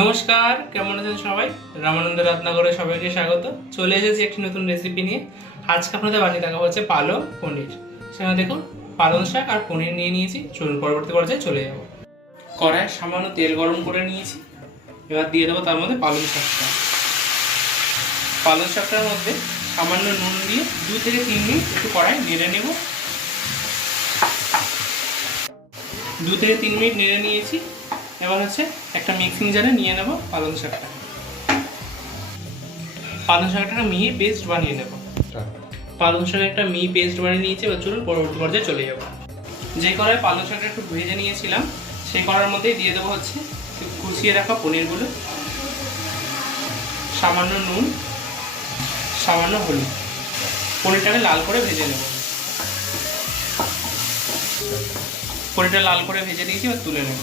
নমস্কার, কেমন আছেন সবাই? রামানন্দ রাত্নাগরে সবাইকে স্বাগত। চলে এসেছি একটি নতুন রেসিপি নিয়ে। আজকে আপনাদের বানিয়ে দেখা হচ্ছে পালং পনির। সেখানে দেখুন পালং শাক আর পনির নিয়ে নিয়েছি। চলুন পরবর্তী পর্যায়ে চলে যাব। কড়ায় সামান্য তেল গরম করে নিয়েছি। এবার দিয়ে দেবো তার মধ্যে পালং শাকটা। পালং শাকটার মধ্যে সামান্য নুন দিয়ে 2 থেকে 3 মিনিট একটু কড়াই নেড়ে নেব। 2 থেকে 3 মিনিট নেড়ে নিয়েছি। এবার হচ্ছে একটা মিক্সিং জারে নিয়ে নেব পালং শাকটা। পালং শাকটা মিহি পেস্ট বানিয়ে নেব। পালং শাক একটা মিহি পেস্ট বানিয়ে নিয়েছি। এবার চলুন পরবর্তী পর্যায়ে চলে যাব। যে কড়াই পালং শাকটা একটু ভেজে নিয়েছিলাম সেই কড়ার মধ্যেই দিয়ে দেবো হচ্ছে কুচিয়ে রাখা পনিরগুলো, সামান্য নুন, সামান্য হলুদ। পনিরটাকে লাল করে ভেজে নেব। পনিরটা লাল করে ভেজে নিয়েছি, এবার তুলে নেব।